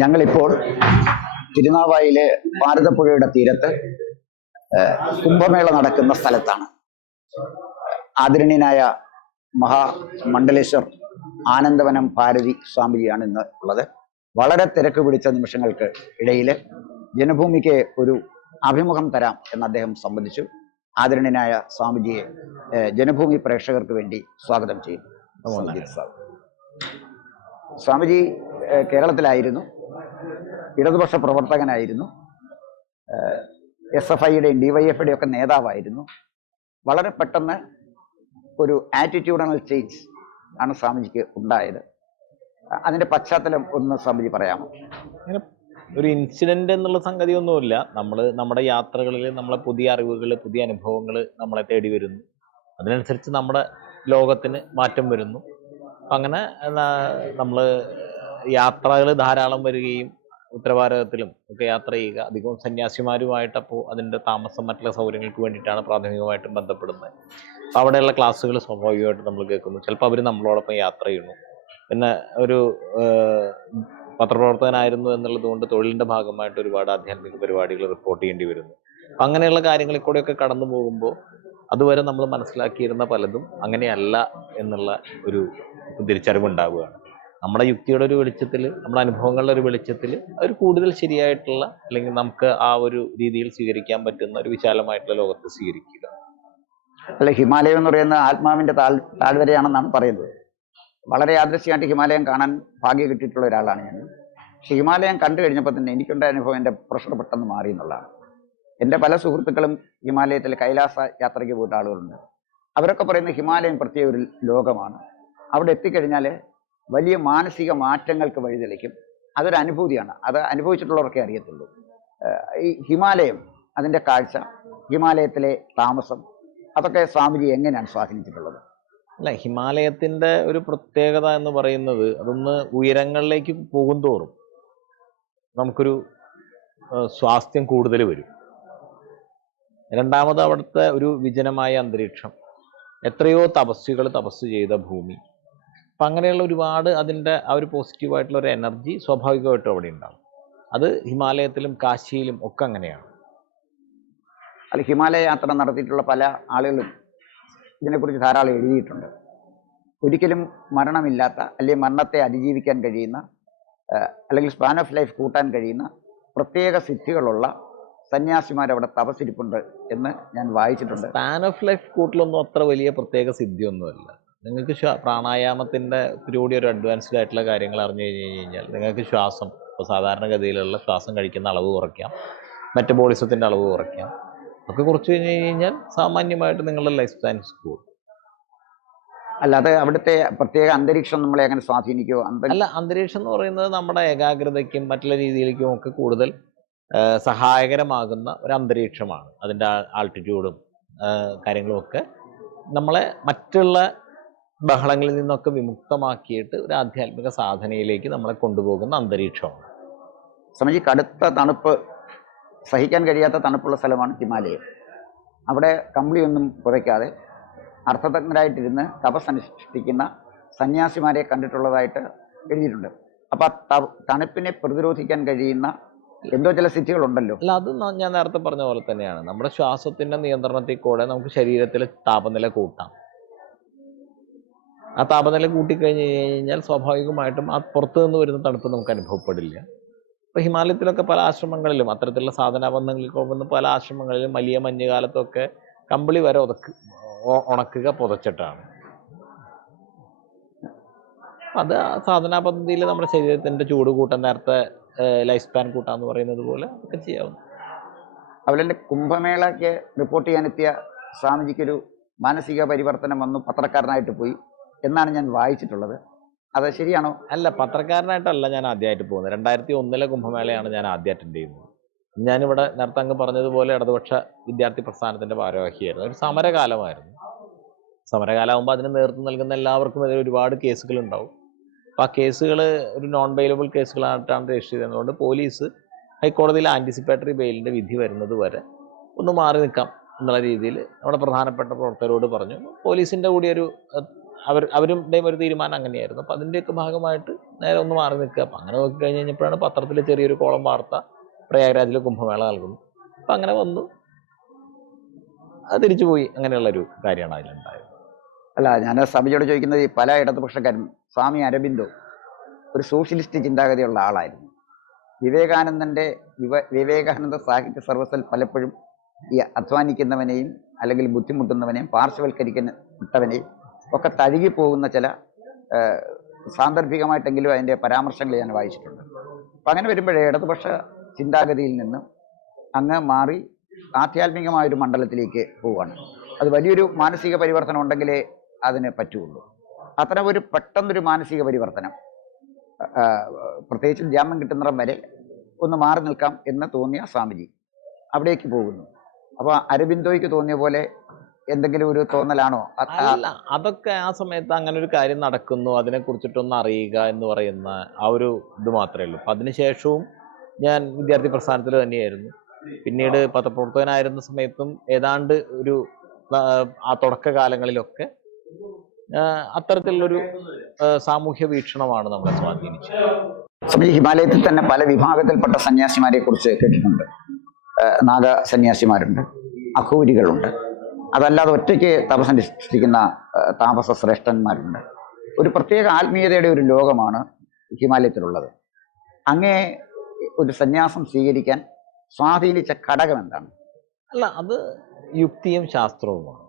ഞങ്ങളിപ്പോൾ തിരുനാവായിലെ ഭാരതപ്പുഴയുടെ തീരത്ത് കുംഭമേള നടക്കുന്ന സ്ഥലത്താണ്. ആദരണീയനായ മഹാമണ്ഡലേശ്വർ ആനന്ദവനം ഭാരതി സ്വാമിജിയാണ് ഇന്ന് ഉള്ളത്. വളരെ തിരക്ക് പിടിച്ച നിമിഷങ്ങൾക്ക് ഇടയിൽ ജനഭൂമിക്ക് ഒരു അഭിമുഖം തരാം എന്ന് അദ്ദേഹം സംബന്ധിച്ചു. ആദരണീയനായ സ്വാമിജിയെ ജനഭൂമി പ്രേക്ഷകർക്ക് വേണ്ടി സ്വാഗതം ചെയ്യുന്നു. സ്വാമിജി കേരളത്തിലായിരുന്നു, ഇടതുപക്ഷ പ്രവർത്തകനായിരുന്നു, SFIയുടെയും DYFയുടെയും ഒക്കെ നേതാവായിരുന്നു. വളരെ പെട്ടെന്ന് ഒരു ആറ്റിറ്റ്യൂഡണൽ ചേഞ്ച് ആണ് സ്വാമിജിക്ക് ഉണ്ടായത്. അതിന്റെ പശ്ചാത്തലം ഒന്ന് സ്വാമിജി പറയാമോ? ഒരു ഇൻസിഡന്റ് എന്നുള്ള സംഗതി ഒന്നുമില്ല. നമ്മുടെ യാത്രകളിൽ നമ്മളെ പുതിയ അറിവുകൾ, പുതിയ അനുഭവങ്ങൾ നമ്മളെ തേടി വരുന്നു. അതിനനുസരിച്ച് നമ്മുടെ ലോകത്തിന് മാറ്റം വരുന്നു. അങ്ങനെ നമ്മൾ യാത്രകൾ ധാരാളം വരികയും ഉത്തരഭാരതത്തിലും ഒക്കെ യാത്ര ചെയ്യുക, അധികവും സന്യാസിമാരുമായിട്ടപ്പോൾ അതിൻ്റെ താമസം മറ്റുള്ള സൗകര്യങ്ങൾക്ക് വേണ്ടിയിട്ടാണ് പ്രാഥമികമായിട്ടും ബന്ധപ്പെടുന്നത്. അപ്പോൾ അവിടെയുള്ള ക്ലാസ്സുകൾ സ്വാഭാവികമായിട്ട് നമ്മൾ കേൾക്കുന്നു. ചിലപ്പോൾ അവർ നമ്മളോടൊപ്പം യാത്ര ചെയ്യുന്നു. പിന്നെ ഒരു പത്രപ്രവർത്തകനായിരുന്നു എന്നുള്ളത് കൊണ്ട് തൊഴിലിൻ്റെ ഭാഗമായിട്ട് ഒരുപാട് ആധ്യാത്മിക പരിപാടികൾ റിപ്പോർട്ട് ചെയ്യേണ്ടി വരുന്നു. അപ്പം അങ്ങനെയുള്ള കാര്യങ്ങളിൽ കൂടെയൊക്കെ കടന്നു പോകുമ്പോൾ അതുവരെ നമ്മൾ മനസ്സിലാക്കിയിരുന്ന പലതും അങ്ങനെയല്ല എന്നുള്ള ഒരു തിരിച്ചറിവുണ്ടാവുകയാണ്. നമ്മുടെ യുക്തിയുടെ ഒരു വെളിച്ചത്തിൽ, നമ്മുടെ അനുഭവങ്ങളുടെ ഒരു വെളിച്ചത്തിൽ ഒരു കൂടുതൽ ശരിയായിട്ടുള്ള, അല്ലെങ്കിൽ നമുക്ക് ആ ഒരു രീതിയിൽ സ്വീകരിക്കാൻ പറ്റുന്ന ഒരു വിശാലമായിട്ടുള്ള ലോകത്തെ സ്വീകരിക്കുക. അല്ല, ഹിമാലയം എന്ന് പറയുന്ന ആത്മാവിന്റെ താഴ്വരയാണെന്നാണ് പറയുന്നത്. വളരെ യാദൃശ്യമായിട്ട് ഹിമാലയം കാണാൻ ഭാഗ്യം കിട്ടിയിട്ടുള്ള ഒരാളാണ് ഞാൻ. പക്ഷെ ഹിമാലയം കണ്ടു കഴിഞ്ഞപ്പോൾ തന്നെ എനിക്കുണ്ടായ അനുഭവം എൻ്റെ പ്രഷർ പെട്ടെന്ന് മാറി എന്നുള്ളതാണ്. എൻ്റെ പല സുഹൃത്തുക്കളും ഹിമാലയത്തിൽ കൈലാസ യാത്രയ്ക്ക് പോയിട്ട് ആളുകളുണ്ട്. അവരൊക്കെ പറയുന്നത് ഹിമാലയം പ്രത്യേക ഒരു ലോകമാണ്. അവിടെ എത്തിക്കഴിഞ്ഞാൽ വലിയ മാനസിക മാറ്റങ്ങൾക്ക് വഴിതെളിക്കും. അതൊരു അനുഭൂതിയാണ്. അത് അനുഭവിച്ചിട്ടുള്ളവർക്കേ അറിയത്തുള്ളൂ. ഈ ഹിമാലയം, അതിൻ്റെ കാഴ്ച, ഹിമാലയത്തിലെ താമസം, അതൊക്കെ സ്വാമിജി എങ്ങനെയാണ് സ്വാധീനിച്ചിട്ടുള്ളത്? അല്ല, ഹിമാലയത്തിൻ്റെ ഒരു പ്രത്യേകത എന്ന് പറയുന്നത്, അതൊന്ന് ഉയരങ്ങളിലേക്ക് പോകും തോറും നമുക്കൊരു സ്വാസ്ഥ്യം കൂടുതൽ വരും. രണ്ടാമത് അവിടുത്തെ ഒരു വിജനമായ അന്തരീക്ഷം, എത്രയോ തപസ്വികൾ തപസ് ചെയ്ത ഭൂമി. അപ്പം അങ്ങനെയുള്ള ഒരുപാട് അതിൻ്റെ ആ ഒരു പോസിറ്റീവായിട്ടുള്ള ഒരു എനർജി സ്വാഭാവികമായിട്ടും അവിടെ ഉണ്ടാകും. അത് ഹിമാലയത്തിലും കാശിയിലും ഒക്കെ അങ്ങനെയാണ്. അല്ല, ഹിമാലയ യാത്ര നടത്തിയിട്ടുള്ള പല ആളുകളും ഇതിനെക്കുറിച്ച് ധാരാളം എഴുതിയിട്ടുണ്ട്. ഒരിക്കലും മരണമില്ലാത്ത, അല്ലെങ്കിൽ മരണത്തെ അതിജീവിക്കാൻ കഴിയുന്ന, അല്ലെങ്കിൽ സ്പാൻ ഓഫ് ലൈഫ് കൂട്ടാൻ കഴിയുന്ന പ്രത്യേക സിദ്ധികളുള്ള സന്യാസിമാരവിടെ തപസ്സിരിപ്പുണ്ട് എന്ന് ഞാൻ വായിച്ചിട്ടുണ്ട്. സ്പാൻ ഓഫ് ലൈഫ് കൂട്ടിലൊന്നും അത്ര വലിയ പ്രത്യേക സിദ്ധിയൊന്നുമല്ല. നിങ്ങൾക്ക് പ്രാണായാമത്തിൻ്റെ കൂടി ഒരു അഡ്വാൻസ്ഡ് ആയിട്ടുള്ള കാര്യങ്ങൾ അറിഞ്ഞു കഴിഞ്ഞാൽ നിങ്ങൾക്ക് ശ്വാസം, ഇപ്പോൾ സാധാരണഗതിയിലുള്ള ശ്വാസം കഴിക്കുന്ന അളവ് കുറയ്ക്കാം, മെറ്റബോളിസത്തിൻ്റെ അളവ് കുറയ്ക്കാം, ഒക്കെ കുറച്ച് കഴിഞ്ഞ് കഴിഞ്ഞാൽ സാമാന്യമായിട്ട് നിങ്ങളുടെ ലൈഫ് സ്പാൻ കൂടും. അല്ലാതെ അവിടുത്തെ പ്രത്യേക അന്തരീക്ഷം നമ്മളെ അങ്ങനെ സ്വാധീനിക്കുമോ? അല്ല, അന്തരീക്ഷം എന്ന് പറയുന്നത് നമ്മുടെ ഏകാഗ്രതയ്ക്കും മറ്റുള്ള രീതിയിലേക്കും ഒക്കെ കൂടുതൽ സഹായകരമാകുന്ന ഒരു അന്തരീക്ഷമാണ്. അതിൻ്റെ ആൾട്ടിറ്റ്യൂഡും കാര്യങ്ങളും ഒക്കെ നമ്മളെ മറ്റുള്ള ബഹളങ്ങളിൽ നിന്നൊക്കെ വിമുക്തമാക്കിയിട്ട് ഒരു ആധ്യാത്മിക സാധനയിലേക്ക് നമ്മളെ കൊണ്ടുപോകുന്ന അന്തരീക്ഷമാണ്. സ്വാമിജി, കടുത്ത തണുപ്പ്, സഹിക്കാൻ കഴിയാത്ത തണുപ്പുള്ള സ്ഥലമാണ് ഹിമാലയം. അവിടെ കമ്പിളിയൊന്നും പുതയ്ക്കാതെ അർത്ഥതജ്ഞരായിട്ടിരുന്ന് തപസ്സനുഷ്ഠിക്കുന്ന സന്യാസിമാരെ കണ്ടിട്ടുള്ളതായിട്ട് എഴുതിയിട്ടുണ്ട്. അപ്പം ആ തണുപ്പിനെ പ്രതിരോധിക്കാൻ കഴിയുന്ന എന്തോ ചില സിദ്ധികളുണ്ടല്ലോ. അല്ല, അത് ഞാൻ നേരത്തെ പറഞ്ഞ പോലെ തന്നെയാണ്. നമ്മുടെ ശ്വാസത്തിൻ്റെ നിയന്ത്രണത്തിൽ കൂടെ നമുക്ക് ശരീരത്തിലെ താപനില കൂട്ടാം. ആ താപനില കൂട്ടിക്കഴിഞ്ഞ് കഴിഞ്ഞാൽ സ്വാഭാവികമായിട്ടും ആ പുറത്തു നിന്ന് വരുന്ന തണുപ്പ് നമുക്ക് അനുഭവപ്പെടില്ല. ഇപ്പോൾ ഹിമാലയത്തിലൊക്കെ പല ആശ്രമങ്ങളിലും അത്തരത്തിലുള്ള സാധനാബന്ധങ്ങളിൽ പോകുന്ന പല ആശ്രമങ്ങളിലും വലിയ മഞ്ഞുകാലത്തൊക്കെ കമ്പിളി വരെ ഉണക്കുക പുതച്ചിട്ടാണ്. അത് സാധനാ പദ്ധതിയിൽ നമ്മുടെ ശരീരത്തിൻ്റെ ചൂട് കൂട്ടാൻ, നേരത്തെ ലൈഫ് സ്പാൻ കൂട്ടാന്ന് പറയുന്നത് പോലെ ഒക്കെ ചെയ്യാവുന്നു. അതുപോലെ കുംഭമേളയ്ക്ക് റിപ്പോർട്ട് ചെയ്യാനെത്തിയ സ്വാമിജിക്കൊരു മാനസിക പരിവർത്തനം വന്നു, പത്രക്കാരനായിട്ട് പോയി എന്നാണ് ഞാൻ വായിച്ചിട്ടുള്ളത്. അത് ശരിയാണോ? അല്ല, പത്രക്കാരനായിട്ടല്ല ഞാൻ ആദ്യമായിട്ട് പോകുന്നത്. 2001 കുംഭമേളയാണ് ഞാൻ ആദ്യം അറ്റൻഡ് ചെയ്യുന്നത്. ഞാനിവിടെ നേരത്തെ അങ്ങ് പറഞ്ഞതുപോലെ ഇടതുപക്ഷ വിദ്യാർത്ഥി പ്രസ്ഥാനത്തിൻ്റെ ഭാരവാഹിയായിരുന്നു. ഒരു സമരകാലമായിരുന്നു. സമരകാലമാകുമ്പോൾ അതിന് നേതൃത്വം നൽകുന്ന എല്ലാവർക്കും എതിരെ ഒരുപാട് കേസുകളുണ്ടാവും. അപ്പോൾ ആ കേസുകൾ ഒരു നോൺ ബെയിലബിൾ കേസുകളായിട്ടാണ് രജിസ്റ്റർ ചെയ്തതുകൊണ്ട് പോലീസ് ഹൈക്കോടതിയിൽ ആൻറ്റിസിപ്പേറ്ററി ബെയിലിൻ്റെ വിധി വരുന്നത് വരെ ഒന്ന് മാറി നിൽക്കാം എന്നുള്ള രീതിയിൽ നമ്മുടെ പ്രധാനപ്പെട്ട പ്രവർത്തകരോട് പറഞ്ഞു. പോലീസിൻ്റെ കൂടി ഒരു അവരുടെയും ഒരു തീരുമാനം അങ്ങനെയായിരുന്നു. അപ്പോൾ അതിൻ്റെയൊക്കെ ഭാഗമായിട്ട് നേരെ ഒന്ന് മാറി നിൽക്കുക. അപ്പം അങ്ങനെ നോക്കി കഴിഞ്ഞ് കഴിഞ്ഞപ്പോഴാണ് പത്രത്തിൽ ചെറിയൊരു കോളം വാർത്ത പ്രയാഗ്രാജിൽ കുംഭമേള നൽകുന്നു. അപ്പം അങ്ങനെ വന്നു, അത് തിരിച്ചു പോയി. അങ്ങനെയുള്ളൊരു കാര്യമാണ് അതിലുണ്ടായത്. അല്ല, ഞാൻ സ്വാമിജിയോട് ചോദിക്കുന്നത്, ഈ പല ഇടതുപക്ഷക്കാരും, സ്വാമി അരബിന്ദോ ഒരു സോഷ്യലിസ്റ്റ് ചിന്താഗതിയുള്ള ആളായിരുന്നു. വിവേകാനന്ദ സാഹിത്യ സർവ്വത്തിൽ പലപ്പോഴും ഈ അധ്വാനിക്കുന്നവനെയും അല്ലെങ്കിൽ ബുദ്ധിമുട്ടുന്നവനെയും പാർശ്വവൽക്കരിക്കപ്പെട്ടവനെയും ഒക്കെ തഴുകിപ്പോകുന്ന ചില സാന്ദർഭികമായിട്ടെങ്കിലും അതിൻ്റെ പരാമർശങ്ങൾ ഞാൻ വായിച്ചിട്ടുണ്ട്. അപ്പം അങ്ങനെ വരുമ്പോഴേ ഇടതുപക്ഷ ചിന്താഗതിയിൽ നിന്ന് അങ്ങ് മാറി ആധ്യാത്മികമായൊരു മണ്ഡലത്തിലേക്ക് പോവുകയാണ്. അത് വലിയൊരു മാനസിക പരിവർത്തനം ഉണ്ടെങ്കിലേ അതിന് പറ്റുള്ളൂ. അത്തരം ഒരു പെട്ടെന്നൊരു മാനസിക പരിവർത്തനം, പ്രത്യേകിച്ച് ജാമ്യം കിട്ടുന്നിടം വരെ ഒന്ന് മാറി നിൽക്കാം എന്ന് തോന്നിയ സ്വാമിജി അവിടേക്ക് പോകുന്നു. അപ്പോൾ അരബിന്ദോയ്ക്ക് തോന്നിയ പോലെ എന്തെങ്കിലും ഒരു തോന്നലാണോ? അല്ല, അതൊക്കെ ആ സമയത്ത് അങ്ങനെ ഒരു കാര്യം നടക്കുന്നു, അതിനെക്കുറിച്ചിട്ടൊന്ന് അറിയുക എന്ന് പറയുന്ന ആ ഒരു ഇത് മാത്രമേ ഉള്ളൂ. അപ്പം അതിനുശേഷവും ഞാൻ വിദ്യാർത്ഥി പ്രസ്ഥാനത്തിൽ തന്നെയായിരുന്നു. പിന്നീട് പത്രപ്രവർത്തകനായിരുന്ന സമയത്തും ഏതാണ്ട് ഒരു ആ തുടക്കകാലങ്ങളിലൊക്കെ അത്തരത്തിലുള്ളൊരു സാമൂഹ്യ വീക്ഷണമാണ് നമ്മളെ സ്വാധീനിച്ചത്. സ്വാമിജി, ഹിമാലയത്തിൽ തന്നെ പല വിഭാഗത്തിൽപ്പെട്ട സന്യാസിമാരെ കുറിച്ച് കേട്ടിട്ടുണ്ട്. നാഗ സന്യാസിമാരുണ്ട്, അഘോരികളുണ്ട്, അതല്ലാതെ ഒറ്റയ്ക്ക് തപസ്സനുഷ്ഠിക്കുന്ന താപസ ശ്രേഷ്ഠന്മാരുണ്ട്. ഒരു പ്രത്യേക ആത്മീയതയുടെ ഒരു ലോകമാണ് ഹിമാലയത്തിലുള്ളത്. അങ്ങേ ഒരു സന്യാസം സ്വീകരിക്കാൻ സ്വാധീനിച്ച ഘടകം എന്താണ്? അല്ല, അത് യുക്തിയും ശാസ്ത്രവുമാണ്.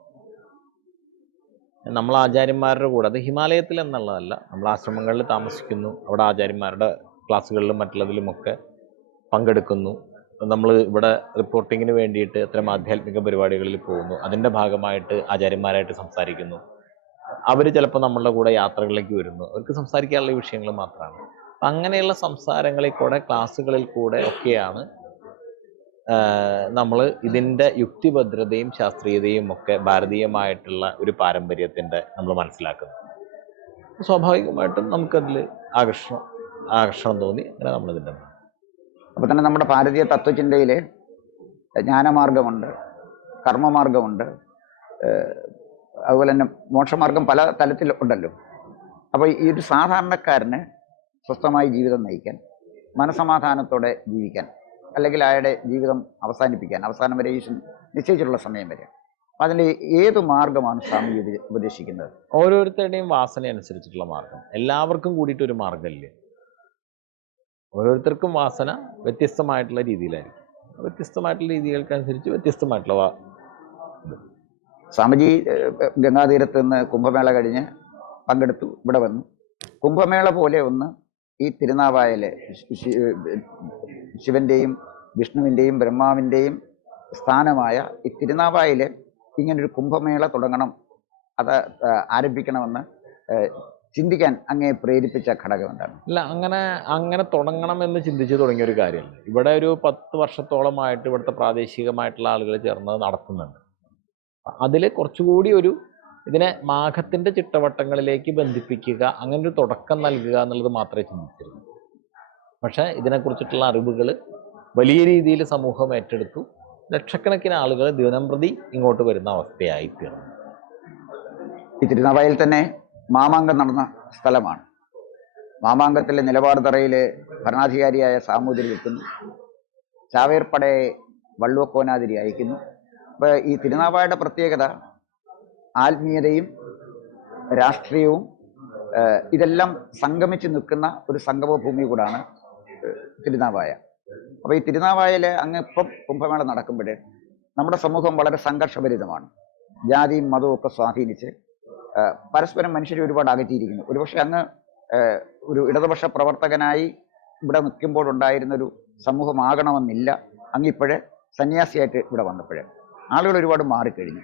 നമ്മൾ ആചാര്യന്മാരുടെ കൂടെ, അത് ഹിമാലയത്തിൽ എന്നുള്ളതല്ല, നമ്മൾ ആശ്രമങ്ങളിൽ താമസിക്കുന്നു, അവിടെ ആചാര്യന്മാരുടെ ക്ലാസ്സുകളിലും മറ്റുള്ളതിലുമൊക്കെ പങ്കെടുക്കുന്നു. നമ്മൾ ഇവിടെ റിപ്പോർട്ടിങ്ങിന് വേണ്ടിയിട്ട് അത്തരം ആധ്യാത്മിക പരിപാടികളിൽ പോകുന്നു, അതിൻ്റെ ഭാഗമായിട്ട് ആചാര്യന്മാരായിട്ട് സംസാരിക്കുന്നു. അവർ ചിലപ്പോൾ നമ്മളുടെ കൂടെ യാത്രകളിലേക്ക് വരുന്നു, അവർക്ക് സംസാരിക്കാനുള്ള വിഷയങ്ങൾ മാത്രമാണ്. അങ്ങനെയുള്ള സംസാരങ്ങളിൽ കൂടെ, ക്ലാസ്സുകളിൽ കൂടെ ഒക്കെയാണ് നമ്മൾ ഇതിൻ്റെ യുക്തിഭദ്രതയും ശാസ്ത്രീയതയും ഒക്കെ ഭാരതീയമായിട്ടുള്ള ഒരു പാരമ്പര്യത്തിൻ്റെ നമ്മൾ മനസ്സിലാക്കുന്നത്. സ്വാഭാവികമായിട്ടും നമുക്കതിൽ ആകർഷണം തോന്നി. അങ്ങനെ നമ്മളിതിൻ്റെ അപ്പോൾ തന്നെ നമ്മുടെ ഭാരതീയ തത്വചിന്തയിൽ ജ്ഞാനമാർഗമുണ്ട്, കർമ്മമാർഗമുണ്ട്, അതുപോലെ തന്നെ മോക്ഷമാർഗം പല തലത്തിൽ ഉണ്ടല്ലോ. അപ്പോൾ ഈ ഒരു സാധാരണക്കാരന് സ്വസ്ഥമായി ജീവിതം നയിക്കാൻ, മനസമാധാനത്തോടെ ജീവിക്കാൻ, അല്ലെങ്കിൽ അയാളുടെ ജീവിതം അവസാനിപ്പിക്കാൻ, അവസാനം വരെ ഈശ്വരൻ നിശ്ചയിച്ചിട്ടുള്ള സമയം വരെ, അപ്പം അതിൻ്റെ ഏത് മാർഗമാണ് സ്വാമി ഉപദേശിക്കുന്നത്? ഓരോരുത്തരുടെയും വാസന അനുസരിച്ചിട്ടുള്ള മാർഗം. എല്ലാവർക്കും കൂടിയിട്ടൊരു മാർഗമില്ല. ഓരോരുത്തർക്കും വാസന വ്യത്യസ്തമായിട്ടുള്ള രീതിയിലായിരിക്കും. വ്യത്യസ്തമായിട്ടുള്ള രീതികൾക്കനുസരിച്ച് വ്യത്യസ്തമായിട്ടുള്ള സ്വാമിജി ഗംഗാതീരത്ത് നിന്ന് കുംഭമേള കഴിഞ്ഞ് പങ്കെടുത്തു, ഇവിടെ വന്നു. കുംഭമേള പോലെ ഒന്ന് ഈ തിരുനാവായയിലെ ശിവന്റെയും വിഷ്ണുവിൻ്റെയും ബ്രഹ്മാവിൻ്റെയും സ്ഥാനമായ ഈ തിരുനാവായയിൽ ഇങ്ങനൊരു കുംഭമേള തുടങ്ങണം, അത് ആരംഭിക്കണമെന്ന് ചിന്തിക്കാൻ അങ്ങേ പ്രേരിപ്പിച്ച ഘടകം എന്താണ്? അല്ല, അങ്ങനെ തുടങ്ങണമെന്ന് ചിന്തിച്ചു തുടങ്ങിയ ഒരു കാര്യമല്ല. ഇവിടെ ഒരു 10 വർഷത്തോളമായിട്ട് ഇവിടുത്തെ പ്രാദേശികമായിട്ടുള്ള ആളുകൾ ചേർന്ന് നടത്തുന്നുണ്ട്. അതിൽ കുറച്ചുകൂടി ഇതിനെ മാഘത്തിൻ്റെ ചിട്ടവട്ടങ്ങളിലേക്ക് ബന്ധിപ്പിക്കുക, അങ്ങനെ ഒരു തുടക്കം നൽകുക എന്നുള്ളത് മാത്രമേ ചിന്തിച്ചിരുന്നു. പക്ഷേ ഇതിനെക്കുറിച്ചിട്ടുള്ള അറിവുകൾ വലിയ രീതിയിൽ സമൂഹം ഏറ്റെടുത്തു. ലക്ഷക്കണക്കിന് ആളുകൾ ദിനംപ്രതി ഇങ്ങോട്ട് വരുന്ന അവസ്ഥയായിത്തീർന്നു. ഈ തിരുനാവായയിൽ തന്നെ മാമാങ്കം നടന്ന സ്ഥലമാണ്. മാമാങ്കത്തിലെ നിലപാട് തറയിൽ ഭരണാധികാരിയായ സാമൂതിരി എത്തുന്നു, ചാവേർപ്പടയെ വള്ളുവക്കോനാതിരി അയക്കുന്നു. അപ്പോൾ ഈ തിരുനാവായയുടെ പ്രത്യേകത ആത്മീയതയും രാഷ്ട്രീയവും ഇതെല്ലാം സംഗമിച്ച് നിൽക്കുന്ന ഒരു സംഗമഭൂമി കൂടാണ് തിരുനാവായ. അപ്പോൾ ഈ തിരുനാവായയിൽ ഇപ്പം കുംഭമേള നടക്കുമ്പോൾ നമ്മുടെ സമൂഹം വളരെ സംഘർഷഭരിതമാണ്. ജാതിയും മതവും ഒക്കെ സ്വാധീനിച്ച് പരസ്പരം മനുഷ്യർ ഒരുപാട് അകറ്റിയിരിക്കുന്നു. ഒരുപക്ഷെ അങ്ങ് ഒരു ഇടതുപക്ഷ പ്രവർത്തകനായി ഇവിടെ നിൽക്കുമ്പോഴുണ്ടായിരുന്നൊരു സമൂഹമാകണമെന്നില്ല. അങ്ങിപ്പോഴേ സന്യാസിയായിട്ട് ഇവിടെ വന്നപ്പോഴേ ആളുകൾ ഒരുപാട് മാറിക്കഴിഞ്ഞു.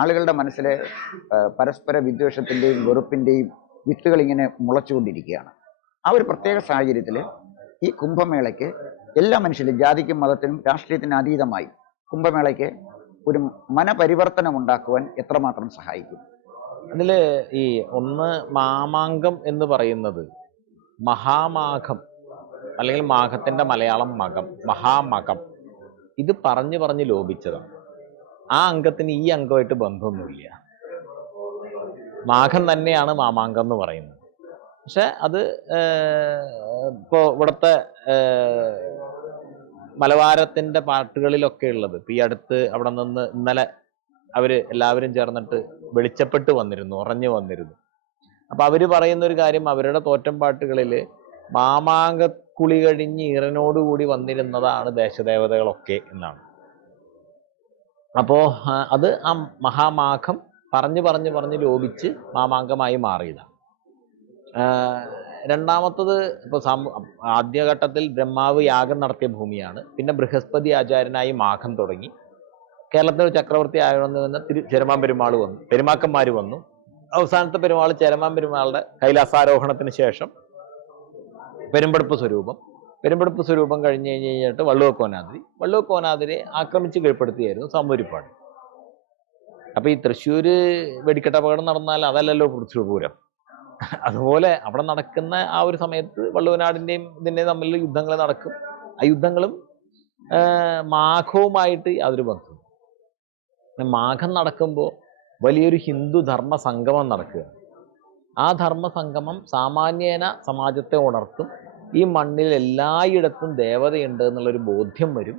ആളുകളുടെ മനസ്സിലെ പരസ്പര വിദ്വേഷത്തിൻ്റെയും വെറുപ്പിൻ്റെയും വിത്തുകൾ ഇങ്ങനെ മുളച്ചുകൊണ്ടിരിക്കുകയാണ്. ആ ഒരു പ്രത്യേക സാഹചര്യത്തിൽ ഈ കുംഭമേളയ്ക്ക് എല്ലാ മനുഷ്യരും, ജാതിക്കും മതത്തിനും രാഷ്ട്രീയത്തിനും അതീതമായി കുംഭമേളയ്ക്ക് ഒരു മനപരിവർത്തനം ഉണ്ടാക്കുവാൻ എത്രമാത്രം സഹായിക്കും? അതിൽ ഈ മാമാങ്കം എന്ന് പറയുന്നത് മഹാമാഘം, അല്ലെങ്കിൽ മാഘത്തിൻ്റെ മലയാളം മകം, മഹാമകം, ഇത് പറഞ്ഞ് ലോപിച്ചതാണ്. ആ അംഗത്തിന് ഈ അംഗമായിട്ട് ബന്ധമൊന്നുമില്ല. മാഘം തന്നെയാണ് മാമാങ്കം എന്ന് പറയുന്നത്. പക്ഷെ അത് ഇപ്പോൾ ഇവിടുത്തെ മലബാരത്തിന്റെ പാട്ടുകളിലൊക്കെ ഉള്ളത് ഇപ്പൊ ഈ അടുത്ത് അവിടെ നിന്ന് ഇന്നലെ അവര് എല്ലാവരും ചേർന്നിട്ട് വെളിച്ചപ്പെട്ട് വന്നിരുന്നു, ഉറഞ്ഞു വന്നിരുന്നു. അപ്പൊ അവര് പറയുന്ന ഒരു കാര്യം, അവരുടെ തോറ്റം പാട്ടുകളില് മാമാങ്കക്കുളി കഴിഞ്ഞ് ഈറനോടുകൂടി വന്നിരുന്നതാണ് ദേശദേവതകളൊക്കെ എന്നാണ്. അപ്പോ അത് ആ മഹാമാഘം പറഞ്ഞ് ലോപിച്ച് മാമാങ്കമായി മാറിയതാണ്. രണ്ടാമത്തത് ഇപ്പൊ ആദ്യഘട്ടത്തിൽ ബ്രഹ്മാവ് യാഗം നടത്തിയ ഭൂമിയാണ്. പിന്നെ ബൃഹസ്പതി ആചാര്യനായി മാഘം തുടങ്ങി. കേരളത്തിൽ ചക്രവർത്തി ആയണമെന്ന് ചെരമാൻ പെരുമാൾ വന്നു, പെരുമാക്കന്മാർ വന്നു. അവസാനത്തെ പെരുമാൾ ചേരമാൻ പെരുമാളുടെ കൈലാസാരോഹണത്തിന് ശേഷം പെരുമ്പടുപ്പ് സ്വരൂപം കഴിഞ്ഞ് കഴിഞ്ഞിട്ട് വള്ളുവക്കോനാതിരി ആക്രമിച്ച് കീഴ്പ്പെടുത്തിയായിരുന്നു സാമൂതിരിപ്പാട്. അപ്പൊ ഈ തൃശ്ശൂര് വെടിക്കെട്ട് അപകടം നടന്നാൽ അതല്ലല്ലോ തൃശ്ശൂർ പൂരം. അതുപോലെ അവിടെ നടക്കുന്ന ആ ഒരു സമയത്ത് വള്ളുവനാടിന്റെയും ഇതിന്റെയും തമ്മിൽ യുദ്ധങ്ങൾ നടക്കും. ആ യുദ്ധങ്ങളും മാഘവുമായിട്ട് യാതൊരു ബന്ധവും. മാഘം നടക്കുമ്പോൾ വലിയൊരു ഹിന്ദു ധർമ്മ സംഗമം നടക്കുക. ആ ധർമ്മ സംഗമം സാമാന്യേന സമാജത്തെ ഉണർത്തും. ഈ മണ്ണിൽ എല്ലായിടത്തും ദേവതയുണ്ട് എന്നുള്ളൊരു ബോധ്യം വരും.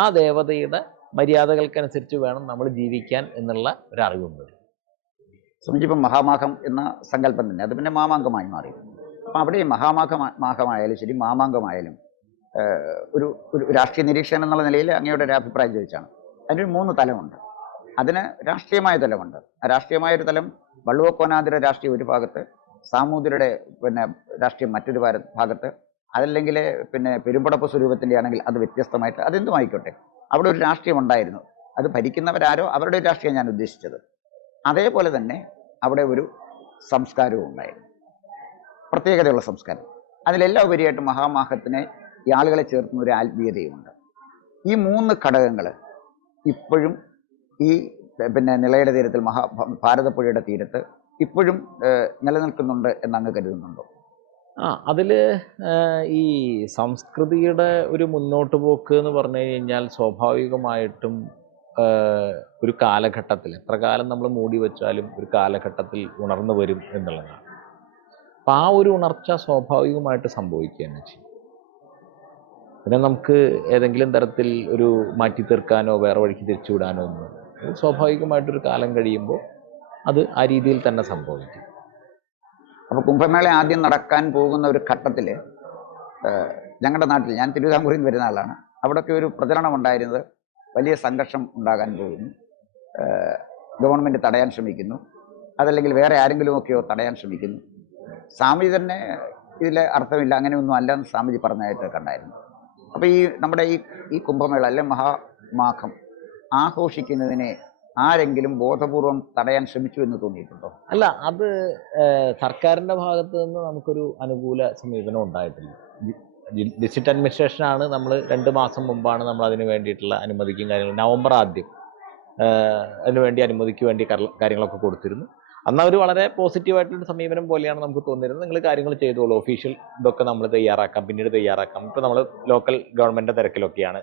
ആ ദേവതയുടെ മര്യാദകൾക്കനുസരിച്ച് വേണം നമ്മൾ ജീവിക്കാൻ എന്നുള്ള ഒരു അറിവും വരും. സംജീവം മഹാമാഘം എന്ന സങ്കല്പം തന്നെ അത് പിന്നെ മാമാങ്കമായി മാറി. അപ്പം അവിടെ മാഘമായാലും ശരി, മാമാങ്കമായാലും ഒരു രാഷ്ട്രീയ നിരീക്ഷകൻ എന്നുള്ള നിലയിൽ അങ്ങയുടെ ഒരു അഭിപ്രായം ചോദിച്ചാണ്. അതിനൊരു 3 തലമുണ്ട്. അതിന് രാഷ്ട്രീയമായ തലമുണ്ട്. ആ രാഷ്ട്രീയമായൊരു തലം വള്ളുവക്കോനാതിരെ രാഷ്ട്രീയം ഒരു ഭാഗത്ത്, സാമൂതിരിയുടെ രാഷ്ട്രീയം മറ്റൊരു ഭാഗത്ത്, അതല്ലെങ്കിൽ പെരുമ്പടപ്പ് സ്വരൂപത്തിൻ്റെ ആണെങ്കിൽ അത് വ്യത്യസ്തമായിട്ട്, അതെന്തുമായിക്കോട്ടെ അവിടെ ഒരു രാഷ്ട്രീയം ഉണ്ടായിരുന്നു. അത് ഭരിക്കുന്നവരാരോ അവരുടെ രാഷ്ട്രീയം ഞാൻ ഉദ്ദേശിച്ചത്. അതേപോലെ തന്നെ അവിടെ ഒരു സംസ്കാരവും ഉണ്ടായിരുന്നു, പ്രത്യേകതയുള്ള സംസ്കാരം. അതിലെല്ലാം ഉപരിയായിട്ട് മഹാമാഘത്തിന് ഈ ആളുകളെ ചേർക്കുന്ന ഒരു ആത്മീയതയുമുണ്ട്. ഈ 3 ഘടകങ്ങൾ ഇപ്പോഴും ഈ നിളയുടെ തീരത്തിൽ ഭാരതപ്പുഴയുടെ തീരത്ത് ഇപ്പോഴും നിലനിൽക്കുന്നുണ്ട് എന്നങ്ങ് കരുതുന്നുണ്ടോ? അതില് ഈ സംസ്കൃതിയുടെ ഒരു മുന്നോട്ട് പോക്ക് എന്ന് പറഞ്ഞു കഴിഞ്ഞാൽ സ്വാഭാവികമായിട്ടും ഒരു കാലഘട്ടത്തിൽ, എത്ര കാലം നമ്മൾ മൂടി വെച്ചാലും ഒരു കാലഘട്ടത്തിൽ ഉണർന്നു വരും എന്നുള്ളതാണ്. അപ്പം ആ ഒരു ഉണർച്ച സ്വാഭാവികമായിട്ട് സംഭവിക്കുക തന്നെ ചെയ്യും. പിന്നെ നമുക്ക് ഏതെങ്കിലും തരത്തിൽ ഒരു മാറ്റി തീർക്കാനോ വേറെ വഴിക്ക് തിരിച്ചുവിടാനോ ഒന്നും, സ്വാഭാവികമായിട്ടൊരു കാലം കഴിയുമ്പോൾ അത് ആ രീതിയിൽ തന്നെ സംഭവിക്കും. അപ്പോൾ കുംഭമേള ആദ്യം നടക്കാൻ പോകുന്ന ഒരു ഘട്ടത്തിൽ ഞങ്ങളുടെ നാട്ടിൽ, ഞാൻ തിരുവിതാംകൂറിൽ നിന്ന് വരുന്ന ആളാണ്, അവിടെയൊക്കെ ഒരു പ്രചരണം ഉണ്ടായിരുന്നത് വലിയ സംഘർഷം ഉണ്ടാകാൻ പോകുന്നു, ഗവൺമെൻറ് തടയാൻ ശ്രമിക്കുന്നു, അതല്ലെങ്കിൽ വേറെ ആരെങ്കിലുമൊക്കെയോ തടയാൻ ശ്രമിക്കുന്നു. സ്വാമിജി തന്നെ ഇതിൽ അർത്ഥമില്ല, അങ്ങനെയൊന്നും അല്ലെന്ന് സ്വാമിജി പറഞ്ഞതായിട്ട് കണ്ടായിരുന്നു. അപ്പോൾ നമ്മുടെ ഈ കുംഭമേള അല്ലെ മഹാമാഘം ആഘോഷിക്കുന്നതിനെ ആരെങ്കിലും ബോധപൂർവം തടയാൻ ശ്രമിച്ചു എന്ന് തോന്നിയിട്ടുണ്ടോ? അല്ല, അത് സർക്കാരിൻ്റെ ഭാഗത്ത് നിന്ന് നമുക്കൊരു അനുകൂല സമീപനം ഉണ്ടായിട്ടില്ല. ഡിസ്ട്രിക്ട് അഡ്മിനിസ്ട്രേഷനാണ് നമ്മൾ 2 മാസം മുമ്പാണ് നമ്മൾ അതിന് വേണ്ടിയിട്ടുള്ള അനുമതിക്കും കാര്യങ്ങളും, നവംബർ ആദ്യം അതിനുവേണ്ടി അനുമതിക്ക് വേണ്ടി കാര്യങ്ങളൊക്കെ കൊടുത്തിരുന്നു. അന്ന് അവർ വളരെ പോസിറ്റീവായിട്ടുള്ളൊരു സമീപനം പോലെയാണ് നമുക്ക് തോന്നിയിരുന്നത്. നിങ്ങൾ കാര്യങ്ങൾ ചെയ്തോളൂ, ഒഫീഷ്യൽ ഇതൊക്കെ നമ്മൾ തയ്യാറാക്കാം, പിന്നീട് തയ്യാറാക്കാം. ഇപ്പോൾ നമ്മൾ ലോക്കൽ ഗവൺമെൻറ് തിരക്കിലൊക്കെയാണ്,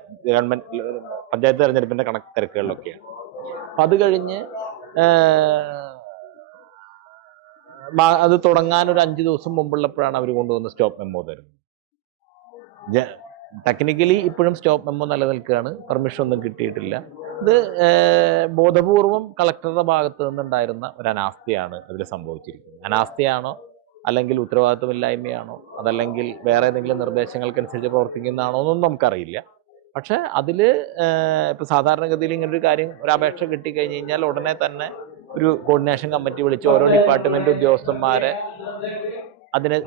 പഞ്ചായത്ത് തെരഞ്ഞെടുപ്പിൻ്റെ തിരക്കുകളിലൊക്കെയാണ്. അപ്പം അത് കഴിഞ്ഞ് അത് തുടങ്ങാൻ ഒരു 5 ദിവസം മുമ്പുള്ളപ്പോഴാണ് അവർ കൊണ്ടുവന്ന സ്റ്റോപ്പ് മെമ്മോ തരുന്നത്. ടെക്നിക്കലി ഇപ്പോഴും സ്റ്റോപ്പ് മെമ്മോ നിലനിൽക്കുകയാണ്, പെർമിഷൻ ഒന്നും കിട്ടിയിട്ടില്ല. ഇത് ബോധപൂർവം കളക്ടറുടെ ഭാഗത്ത് നിന്നുണ്ടായിരുന്ന ഒരു അനാസ്ഥയാണ് അതിൽ സംഭവിച്ചിരിക്കുന്നത്. അനാസ്ഥയാണോ, അല്ലെങ്കിൽ ഉത്തരവാദിത്വമില്ലായ്മയാണോ, അതല്ലെങ്കിൽ വേറെ ഏതെങ്കിലും നിർദ്ദേശങ്ങൾക്കനുസരിച്ച് പ്രവർത്തിക്കുന്നതാണോ എന്നൊന്നും നമുക്കറിയില്ല. പക്ഷെ അതിൽ ഇപ്പോൾ സാധാരണഗതിയിൽ ഇങ്ങനൊരു കാര്യം, ഒരു അപേക്ഷ കിട്ടിക്കഴിഞ്ഞ് കഴിഞ്ഞാൽ ഉടനെ തന്നെ ഒരു കോർഡിനേഷൻ കമ്മിറ്റി വിളിച്ച് ഓരോ ഡിപ്പാർട്ട്മെന്റ് ഉദ്യോഗസ്ഥന്മാരെ അതിന്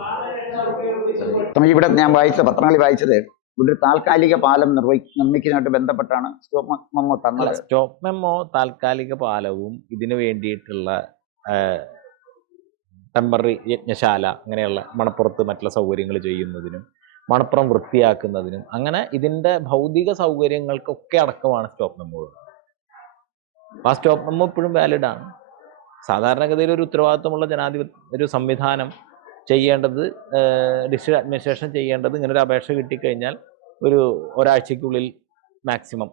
ഇവിടെ ഞാൻ പത്രങ്ങളിൽ വായിച്ചത് ഒരു താൽക്കാലിക പാലം നിർമ്മിക്കുന്നതായിട്ട് ബന്ധപ്പെട്ടാണ് സ്റ്റോപ്പ് മെമ്മോ തന്നത്. സ്റ്റോപ്പ് മെമ്മോ താൽക്കാലിക പാലവും ഇതിനു വേണ്ടിയിട്ടുള്ള ടെമ്പററി യജ്ഞശാല, അങ്ങനെയുള്ള മണപ്പുറത്ത് മറ്റുള്ള സൗകര്യങ്ങൾ ചെയ്യുന്നതിനും മണപ്പുറം വൃത്തിയാക്കുന്നതിനും, അങ്ങനെ ഇതിൻ്റെ ഭൗതിക സൗകര്യങ്ങൾക്കൊക്കെ അടക്കമാണ് സ്റ്റോപ്പ് മെമ്മോ. അപ്പോൾ ആ സ്റ്റോപ്പ് മെമ്മോ ഇപ്പോഴും വാലിഡാണ്. സാധാരണഗതിയിൽ ഒരു ഉത്തരവാദിത്വമുള്ള ഒരു സംവിധാനം ചെയ്യേണ്ടത്, ഡിസ്ട്രിക്ട് അഡ്മിനിസ്ട്രേഷൻ ചെയ്യേണ്ടത്, ഇങ്ങനൊരു അപേക്ഷ കിട്ടിക്കഴിഞ്ഞാൽ ഒരാഴ്ചയ്ക്കുള്ളിൽ മാക്സിമം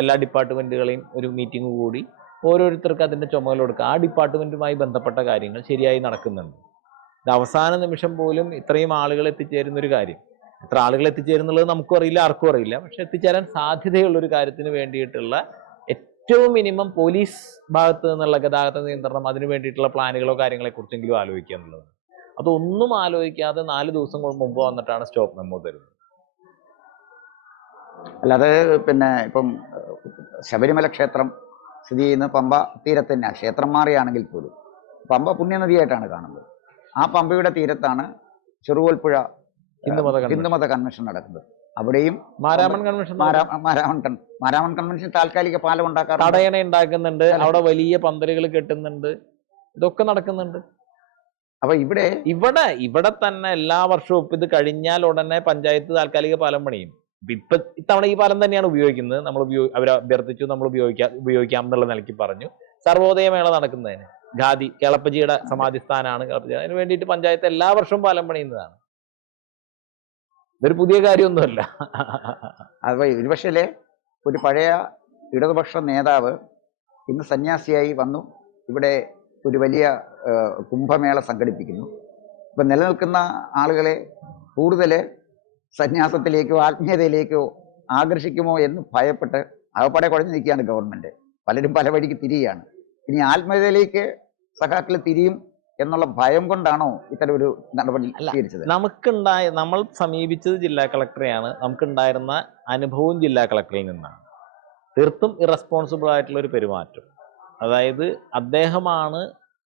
എല്ലാ ഡിപ്പാർട്ട്മെൻറ്റുകളെയും ഒരു മീറ്റിംഗ് കൂടി ഓരോരുത്തർക്ക് അതിൻ്റെ ചുമതല കൊടുക്കുക. ആ ഡിപ്പാർട്ട്മെൻറ്റുമായി ബന്ധപ്പെട്ട കാര്യങ്ങൾ ശരിയായി നടക്കുന്നുണ്ട്. ഇത് അവസാന നിമിഷം പോലും ഇത്രയും ആളുകൾ എത്തിച്ചേരുന്ന ഒരു കാര്യം, എത്ര ആളുകൾ എത്തിച്ചേരുന്നുള്ളത് നമുക്കും അറിയില്ല, ആർക്കും അറിയില്ല. പക്ഷെ എത്തിച്ചേരാൻ സാധ്യതയുള്ള ഒരു കാര്യത്തിന് വേണ്ടിയിട്ടുള്ള ഏറ്റവും മിനിമം പോലീസ് ഭാഗത്ത് നിന്നുള്ള ഗതാഗത നിയന്ത്രണം, അതിന് വേണ്ടിയിട്ടുള്ള പ്ലാനുകളോ കാര്യങ്ങളെ കുറിച്ചെങ്കിലും ആലോചിക്കുക എന്നുള്ളത്. അതൊന്നും ആലോചിക്കാതെ 4 ദിവസം മുമ്പ് വന്നിട്ടാണ് സ്റ്റോപ്പ് മെമ്മോ തരുന്നത്. അല്ലാതെ പിന്നെ ഇപ്പം ശബരിമല ക്ഷേത്രം സ്ഥിതി ചെയ്യുന്ന പമ്പ തീരത്ത് തന്നെ, ക്ഷേത്രം മാറിയാണെങ്കിൽ പോലും പമ്പ പുണ്യനദിയായിട്ടാണ് കാണുന്നത്. ആ പമ്പയുടെ തീരത്താണ് ചെറുകോൽപ്പുഴ ഹിന്ദുമത കൺവെൻഷൻ നടക്കുന്നത്. അവിടെയും മാരാമൺ കൺവെൻഷൻ മാരാമൺ കൺവെൻഷൻ താൽക്കാലിക പാലം ഉണ്ടാക്കാറുണ്ട്, തടയണ ഉണ്ടാക്കുന്നുണ്ട്, അവിടെ വലിയ പന്തലുകൾ കെട്ടുന്നുണ്ട്, ഇതൊക്കെ നടക്കുന്നുണ്ട്. അപ്പൊ ഇവിടെ തന്നെ എല്ലാ വർഷവും ഇത് കഴിഞ്ഞാൽ ഉടനെ പഞ്ചായത്ത് താൽക്കാലിക പാലം പണിയും. ഇപ്പൊ ഇത്തവണ ഈ പാലം തന്നെയാണ് ഉപയോഗിക്കുന്നത്. അവർ അഭ്യർത്ഥിച്ചു, നമ്മൾ ഉപയോഗിക്കാം എന്നുള്ള നിലയ്ക്ക് പറഞ്ഞു. സർവോദയ മേള നടക്കുന്നതിന് ഖാദി കേളപ്പജിയുടെ സമാധി സ്ഥാനാണ് കേളപ്പജി, അതിന് വേണ്ടിയിട്ട് പഞ്ചായത്ത് എല്ലാ വർഷവും പാലം പണിയുന്നതാണ്. ഇതൊരു പുതിയ കാര്യമൊന്നുമല്ല. അപ്പൊ ഒരുപക്ഷേ ഒരു പഴയ ഇടതുപക്ഷ നേതാവ് ഇന്ന് സന്യാസിയായി വന്നു ഇവിടെ ഒരു വലിയ കുംഭമേള സംഘടിപ്പിക്കുന്നു. ഇപ്പൊ നിലനിൽക്കുന്ന ആളുകളെ കൂടുതൽ സന്യാസത്തിലേക്കോ ആത്മീയതയിലേക്കോ ആകർഷിക്കുമോ എന്ന് ഭയപ്പെട്ട് അകപ്പാടെ കുഴഞ്ഞു നിൽക്കുകയാണ് ഗവൺമെന്റ്. പലരും പല വഴിക്ക് തിരിയുകയാണ്. ഇനി ആത്മീയതയിലേക്ക് സഖാക്കൾ തിരിയും എന്നുള്ള ഭയം കൊണ്ടാണോ ഇത്തരം ഒരു നടപടി സ്വീകരിച്ചത്? നമ്മൾ സമീപിച്ചത് ജില്ലാ കളക്ടറെയാണ്. നമുക്കുണ്ടായിരുന്ന അനുഭവം ജില്ലാ കളക്ടറിൽ നിന്നാണ്. തീർത്തും ഇറസ്പോൺസിബിൾ ആയിട്ടുള്ള ഒരു പെരുമാറ്റം. അതായത്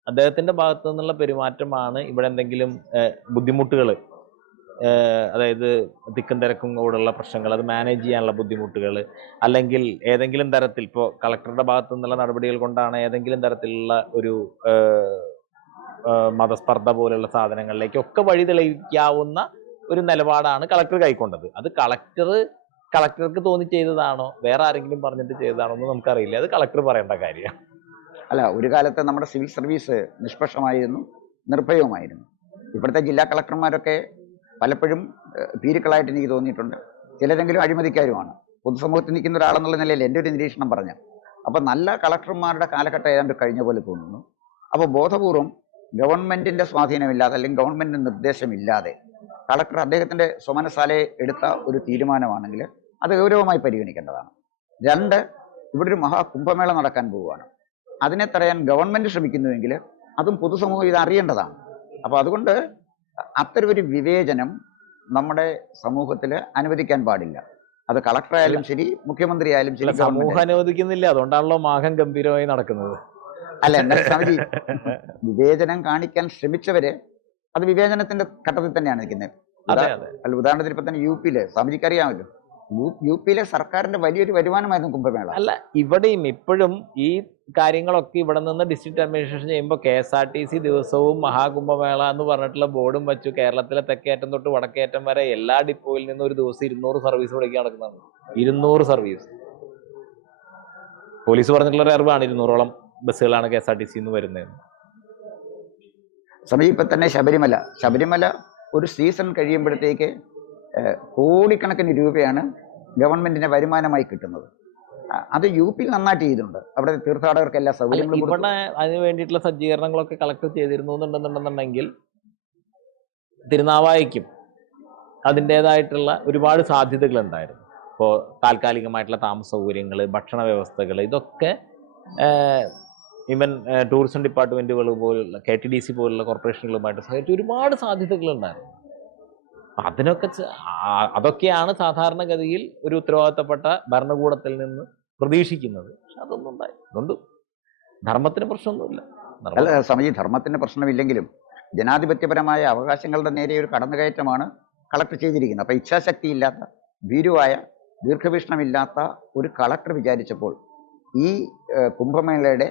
അദ്ദേഹത്തിന്റെ ഭാഗത്തു നിന്നുള്ള പെരുമാറ്റമാണ് ഇവിടെ എന്തെങ്കിലും ബുദ്ധിമുട്ടുകൾ, അതായത് തിക്കും തിരക്കും കൂടെയുള്ള പ്രശ്നങ്ങൾ, അത് മാനേജ് ചെയ്യാനുള്ള ബുദ്ധിമുട്ടുകൾ, അല്ലെങ്കിൽ ഏതെങ്കിലും തരത്തിൽ ഇപ്പോൾ കളക്ടറുടെ ഭാഗത്തു നിന്നുള്ള നടപടികൾ കൊണ്ടാണ് ഏതെങ്കിലും തരത്തിലുള്ള ഒരു മതസ്പർദ്ധ പോലുള്ള സാധനങ്ങളിലേക്കൊക്കെ വഴി തെളിയിക്കാവുന്ന ഒരു നിലപാടാണ് കളക്ടർ കൈക്കൊണ്ടത്. അത് കളക്ടർക്ക് തോന്നി ചെയ്തതാണോ വേറെ ആരെങ്കിലും പറഞ്ഞിട്ട് ചെയ്തതാണോ എന്ന് നമുക്കറിയില്ല. അത് കളക്ടർ പറയേണ്ട കാര്യമാണ്. അല്ല, ഒരു കാലത്ത് നമ്മുടെ സിവിൽ സർവീസ് നിഷ്പക്ഷമായിരുന്നു, നിർഭയവുമായിരുന്നു. ഇപ്പോഴത്തെ ജില്ലാ കളക്ടർമാരൊക്കെ പലപ്പോഴും ഭീരുക്കളായിട്ട് എനിക്ക് തോന്നിയിട്ടുണ്ട്. ചിലരെങ്കിലും അഴിമതിക്കാരുമാണ്. പൊതുസമൂഹത്തിൽ നിൽക്കുന്ന ഒരാളെന്നുള്ള നിലയിൽ എൻ്റെ ഒരു നിരീക്ഷണം പറഞ്ഞ. അപ്പോൾ നല്ല കളക്ടർമാരുടെ കാലഘട്ടം ഏതാണ്ട് കഴിഞ്ഞ പോലെ തോന്നുന്നു. അപ്പോൾ ബോധപൂർവം ഗവൺമെന്റിന്റെ സ്വാധീനമില്ലാതെ അല്ലെങ്കിൽ ഗവൺമെന്റിന്റെ നിർദ്ദേശമില്ലാതെ കളക്ടർ അദ്ദേഹത്തിന്റെ സ്വമനസാലെ എടുത്ത ഒരു തീരുമാനമാണെങ്കിൽ അത് ഗൗരവമായി പരിഗണിക്കേണ്ടതാണ്. 2, ഇവിടെ ഒരു മഹാകുംഭമേള നടക്കാൻ പോവുകയാണ്. അതിനെ തടയാൻ ഗവൺമെന്റ് ശ്രമിക്കുന്നുവെങ്കിൽ അതും പൊതുസമൂഹം ഇത് അറിയേണ്ടതാണ്. അപ്പോൾ അതുകൊണ്ട് അത്തരമൊരു വിവേചനം നമ്മുടെ സമൂഹത്തിൽ അനുവദിക്കാൻ പാടില്ല. അത് കളക്ടറായാലും ശരി, മുഖ്യമന്ത്രി ആയാലും ശരി. സമൂഹം അനുവദിക്കുന്നില്ല, അതുകൊണ്ടാണല്ലോ മാഘം ഗംഭീരമായി നടക്കുന്നത്. അല്ല, എന്നാൽ സ്വാമിജി, വിവേചനം കാണിക്കാൻ ശ്രമിച്ചവര് അത് വിവേചനത്തിന്റെ ഘട്ടത്തിൽ തന്നെയാണ് നിൽക്കുന്നത്. ഉദാഹരണത്തിന് ഇപ്പൊ തന്നെ യു.പിയില് സ്വാമിജിക്ക് അറിയാമല്ലോ, യു.പിയിലെ സർക്കാരിന്റെ വലിയൊരു വരുമാനമായിരുന്നു കുംഭമേള. അല്ല, ഇവിടെയും ഇപ്പോഴും ഈ കാര്യങ്ങളൊക്കെ ഇവിടെ നിന്ന് ഡിസ്ട്രിക്ട് അഡ്മിനിസ്ട്രേഷൻ ചെയ്യുമ്പോൾ KSRTC ദിവസവും മഹാകുംഭമേള എന്ന് പറഞ്ഞിട്ടുള്ള ബോർഡും വെച്ചു. കേരളത്തിലെ തെക്കേറ്റം തൊട്ട് വടക്കേറ്റം വരെ എല്ലാ ഡിപ്പോയിൽ നിന്നും ഒരു ദിവസം 200 സർവീസ് ഇവിടേക്ക് നടക്കുന്നതാണ്. 200 സർവീസ്. പോലീസ് പറഞ്ഞിട്ടുള്ള ഒരു അറിവാണ് 200ഓളം ബസ്സുകളാണ് KSRTC വരുന്നത്. സമീപം തന്നെ ശബരിമല ഒരു സീസൺ കഴിയുമ്പോഴത്തേക്ക് കോടിക്കണക്കിന് രൂപയാണ് ഗവൺമെന്റിന് വരുമാനമായി കിട്ടുന്നത്. അത് യു.പിയിൽ നന്നായിട്ട് ചെയ്തിട്ടുണ്ട്. അവിടെ തീർത്ഥാടകർക്ക് എല്ലാ സൗകര്യങ്ങളും. ഇവിടെ അതിന് വേണ്ടിയിട്ടുള്ള സജ്ജീകരണങ്ങളൊക്കെ കളക്ടർ ചെയ്തിരുന്നു എന്നുണ്ടെന്നുണ്ടെന്നുണ്ടെങ്കിൽ തിരുനാവായയ്ക്കും അതിൻ്റെതായിട്ടുള്ള ഒരുപാട് സാധ്യതകൾ ഉണ്ടായിരുന്നു. ഇപ്പോൾ താൽക്കാലികമായിട്ടുള്ള താമസ സൗകര്യങ്ങൾ, ഭക്ഷണ വ്യവസ്ഥകൾ, ഇതൊക്കെ ഈവൻ ടൂറിസം ഡിപ്പാർട്ട്മെന്റുകൾ പോലുള്ള KTDC പോലുള്ള കോർപ്പറേഷനുകളുമായിട്ട് സഹകരിച്ച് ഒരുപാട് സാധ്യതകളുണ്ടായിരുന്നു. അതൊക്കെയാണ് സാധാരണഗതിയിൽ ഒരു ഉത്തരവാദിത്തപ്പെട്ട ഭരണകൂടത്തിൽ നിന്ന് പ്രതീക്ഷിക്കുന്നത്. പക്ഷെ അതൊന്നും ഉണ്ടായി. അതുകൊണ്ട് ധർമ്മത്തിന് പ്രശ്നമൊന്നുമില്ല. അല്ല സ്വാമിജി, ധർമ്മത്തിന് പ്രശ്നമില്ലെങ്കിലും ജനാധിപത്യപരമായ അവകാശങ്ങളുടെ നേരെ ഒരു കടന്നുകയറ്റമാണ് കളക്ടർ ചെയ്തിരിക്കുന്നത്. അപ്പൊ ഇച്ഛാശക്തി ഇല്ലാത്ത, ഭീരുവായ, ദീർഘവീക്ഷണമില്ലാത്ത ഒരു കളക്ടർ വിചാരിച്ചപ്പോൾ ഈ കുംഭമേളയുടെ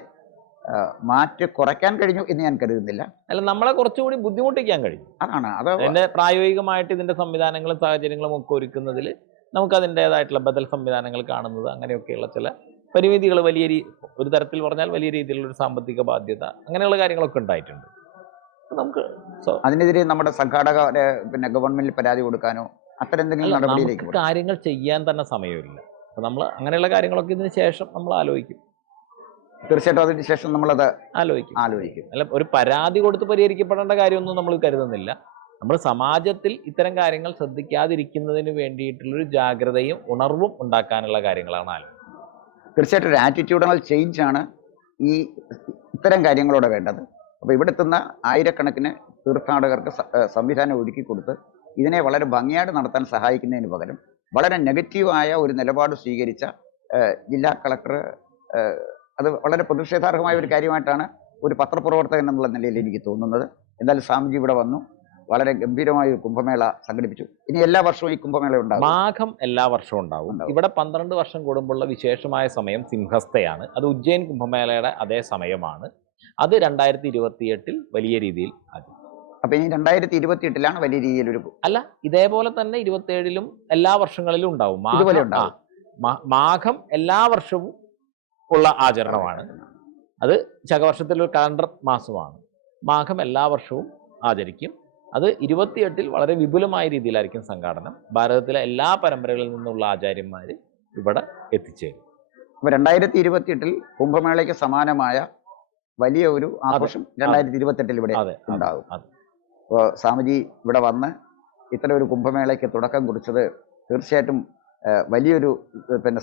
മാറ്റ് കുറയ്ക്കാൻ കഴിഞ്ഞു എന്ന് ഞാൻ കരുതുന്നില്ല. അല്ല, നമ്മളെ കുറച്ചുകൂടി ബുദ്ധിമുട്ടിക്കാൻ കഴിഞ്ഞു. അതാണ് അതിന്റെ പ്രായോഗികമായിട്ട് ഇതിന്റെ സംവിധാനങ്ങളും സാഹചര്യങ്ങളും ഒക്കെ ഒരുക്കുന്നതിൽ നമുക്ക് അതിൻ്റെതായിട്ടുള്ള ബദൽ സംവിധാനങ്ങൾ കാണുന്നത്, അങ്ങനെയൊക്കെയുള്ള ചില പരിമിതികൾ, ഒരു തരത്തിൽ പറഞ്ഞാൽ വലിയ രീതിയിലുള്ള ഒരു സാമ്പത്തിക ബാധ്യത, അങ്ങനെയുള്ള കാര്യങ്ങളൊക്കെ ഉണ്ടായിട്ടുണ്ട്. നമുക്ക് അതിനെതിരെ നമ്മുടെ സംഘാടക ഗവൺമെന്റിൽ പരാതി കൊടുക്കാനോ അത്തരം എന്തെങ്കിലും നടപടിയിലേക്ക് കാര്യങ്ങൾ ചെയ്യാൻ തന്നെ സമയമില്ല. അപ്പൊ നമ്മൾ അങ്ങനെയുള്ള കാര്യങ്ങളൊക്കെ ഇതിന് ശേഷം നമ്മൾ ആലോചിക്കും. തീർച്ചയായിട്ടും അതിന് ശേഷം നമ്മളത് ആലോചിക്കും. അല്ല, ഒരു പരാതി കൊടുത്ത് പരിഹരിക്കപ്പെടേണ്ട കാര്യമൊന്നും നമ്മൾ കരുതുന്നില്ല. നമ്മൾ സമാജത്തിൽ ഇത്തരം കാര്യങ്ങൾ ശ്രദ്ധിക്കാതിരിക്കുന്നതിന് വേണ്ടിയിട്ടുള്ളൊരു ജാഗ്രതയും ഉണർവും ഉണ്ടാക്കാനുള്ള കാര്യങ്ങളാണ് ആലോചിക്കുന്നത്. തീർച്ചയായിട്ടും ഒരു ആറ്റിറ്റ്യൂഡണൽ ചേഞ്ച് ആണ് ഈ ഇത്തരം കാര്യങ്ങളോട് വേണ്ടത്. അപ്പോൾ ഇവിടെ എത്തുന്ന ആയിരക്കണക്കിന് തീർത്ഥാടകർക്ക് സംവിധാനം ഒരുക്കി കൊടുത്ത് ഇതിനെ വളരെ ഭംഗിയായിട്ട് നടത്താൻ സഹായിക്കുന്നതിന് പകരം വളരെ നെഗറ്റീവായ ഒരു നിലപാട് സ്വീകരിച്ച ജില്ലാ കളക്ടർ, അത് വളരെ പ്രതിഷേധാർഹമായ ഒരു കാര്യമായിട്ടാണ് ഒരു പത്രപ്രവർത്തകൻ എന്നുള്ള നിലയിൽ എനിക്ക് തോന്നുന്നത്. എന്തായാലും സ്വാമിജി ഇവിടെ വന്നു, വളരെ ഗംഭീരമായ ഒരു കുംഭമേള സംഘടിപ്പിച്ചു. ഇനി എല്ലാ വർഷവും ഈ കുംഭമേള ഉണ്ടാകും. മാഘം എല്ലാ വർഷവും ഉണ്ടാവും. ഇവിടെ 12 വർഷം കൂടുമ്പോഴുള്ള വിശേഷമായ സമയം സിംഹസ്ഥയാണ്. അത് ഉജ്ജയിൻ കുംഭമേളയുടെ അതേ സമയമാണ്. അത് 2028 വലിയ രീതിയിൽ ആചരിക്കും. അപ്പൊ ഇനി 2028 വലിയ രീതിയിൽ ഒരു അല്ല, ഇതേപോലെ തന്നെ 27 എല്ലാ വർഷങ്ങളിലും ഉണ്ടാവും. ഇതുപോലെ ഉണ്ടാവും. മാഘം എല്ലാ വർഷവും ഉള്ള ആചരണമാണ്. അത് ശകവർഷത്തിലൊരു കലണ്ടർ മാസമാണ്. മാഘം എല്ലാ വർഷവും ആചരിക്കും. അത് 28 വളരെ വിപുലമായ രീതിയിലായിരിക്കും സംഘാടനം. ഭാരതത്തിലെ എല്ലാ പരമ്പരകളിൽ നിന്നുള്ള ആചാര്യന്മാർ ഇവിടെ എത്തിച്ചേരും. അപ്പോൾ 2028 കുംഭമേളയ്ക്ക് സമാനമായ വലിയ ഒരു ആഘോഷം 2028 ഇവിടെ ഉണ്ടാകും. അപ്പോൾ സ്വാമിജി ഇവിടെ വന്ന് ഇത്തരം ഒരു കുംഭമേളയ്ക്ക് തുടക്കം കുറിച്ചത് തീർച്ചയായിട്ടും വലിയൊരു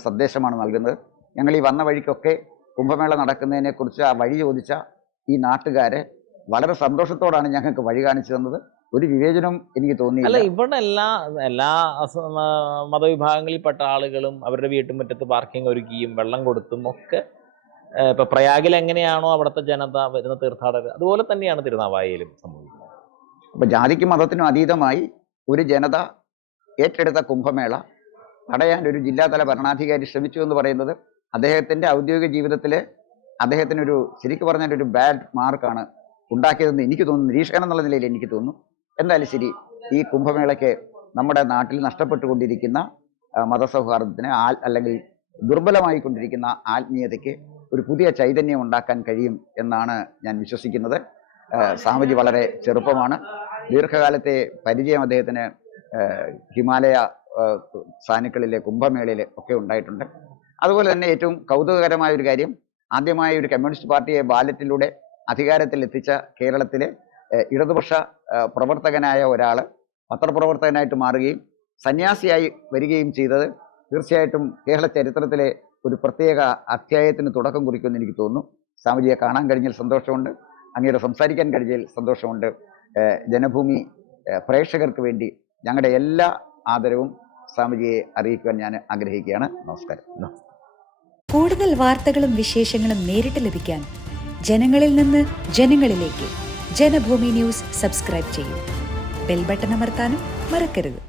സന്ദേശമാണ് നൽകുന്നത്. ഞങ്ങൾ ഈ വന്ന വഴിക്കൊക്കെ കുംഭമേള നടക്കുന്നതിനെക്കുറിച്ച് ആ വഴി ചോദിച്ച ഈ നാട്ടുകാരെ വളരെ സന്തോഷത്തോടാണ് ഞങ്ങൾക്ക് വഴി കാണിച്ചു തന്നത്. ഒരു വിവേചനം എനിക്ക് തോന്നിയില്ല. അല്ല, ഇവിടെ എല്ലാ മതവിഭാഗങ്ങളിൽപ്പെട്ട ആളുകളും അവരുടെ വീട്ടുമുറ്റത്ത് പാർക്കിംഗ് ഒരുക്കിയും വെള്ളം കൊടുത്തും ഒക്കെ ഇപ്പൊ പ്രയാഗിൽ എങ്ങനെയാണോ അവിടുത്തെ ജനത വരുന്ന തീർത്ഥാടകർ, അതുപോലെ തന്നെയാണ് തിരുനാവായയിലും സംഭവിക്കുന്നത്. അപ്പൊ ജാതിക്കും മതത്തിനും അതീതമായി ഒരു ജനത ഏറ്റെടുത്ത കുംഭമേള തടയാൻ ഒരു ജില്ലാതല ഭരണാധികാരി ശ്രമിച്ചു എന്ന് പറയുന്നത് അദ്ദേഹത്തിന്റെ ഔദ്യോഗിക ജീവിതത്തിലെ അദ്ദേഹത്തിനൊരു ശരിക്കും പറഞ്ഞാൽ ഒരു ബാഡ് മാർക്കാണ് ഉണ്ടാക്കിയതെന്ന് എനിക്ക് തോന്നുന്നു. നിരീക്ഷകൻ എന്നുള്ള നിലയിൽ എനിക്ക് തോന്നുന്നു. എന്തായാലും ശരി, ഈ കുംഭമേളയ്ക്ക് നമ്മുടെ നാട്ടിൽ നഷ്ടപ്പെട്ടുകൊണ്ടിരിക്കുന്ന മതസൗഹാർദ്ദത്തിന് അല്ലെങ്കിൽ ദുർബലമായിക്കൊണ്ടിരിക്കുന്ന ആത്മീയതയ്ക്ക് ഒരു പുതിയ ചൈതന്യം ഉണ്ടാക്കാൻ കഴിയും എന്നാണ് ഞാൻ വിശ്വസിക്കുന്നത്. സ്വാമിജി വളരെ ചെറുപ്പമാണ്. ദീർഘകാലത്തെ പരിചയം അദ്ദേഹത്തിന് ഹിമാലയ സാനുക്കളിലെ കുംഭമേളയിൽ ഒക്കെ ഉണ്ടായിട്ടുണ്ട്. അതുപോലെ തന്നെ ഏറ്റവും കൗതുകകരമായ ഒരു കാര്യം, ആദ്യമായി ഒരു കമ്മ്യൂണിസ്റ്റ് പാർട്ടിയെ ബാലറ്റിലൂടെ അധികാരത്തിൽ എത്തിച്ച കേരളത്തിലെ ഇടതുപക്ഷ പ്രവർത്തകനായ ഒരാൾ പത്രപ്രവർത്തകനായിട്ട് മാറുകയും സന്യാസിയായി വരികയും ചെയ്തത് തീർച്ചയായിട്ടും കേരള ചരിത്രത്തിലെ ഒരു പ്രത്യേക അധ്യായത്തിന് തുടക്കം കുറിക്കുമെന്ന് എനിക്ക് തോന്നുന്നു. സ്വാമിജിയെ കാണാൻ കഴിഞ്ഞതിൽ സന്തോഷമുണ്ട്. അങ്ങയുടെ സംസാരിക്കാൻ കഴിഞ്ഞതിൽ സന്തോഷമുണ്ട്. ജനഭൂമി പ്രേക്ഷകർക്ക് വേണ്ടി ഞങ്ങളുടെ എല്ലാ ആദരവും സ്വാമിജിയെ അറിയിക്കുവാൻ ഞാൻ ആഗ്രഹിക്കുകയാണ്. നമസ്കാരം. കൂടുതൽ വാർത്തകളും വിശേഷങ്ങളും നേരിട്ട് ലഭിക്കാൻ ജനങ്ങളിൽ നിന്ന് ജനങ്ങളിലേക്ക് ജനഭൂമി ന്യൂസ് സബ്സ്ക്രൈബ് ചെയ്യൂ. ബെൽ ബട്ടൺ അമർത്താനും മറക്കരുത്.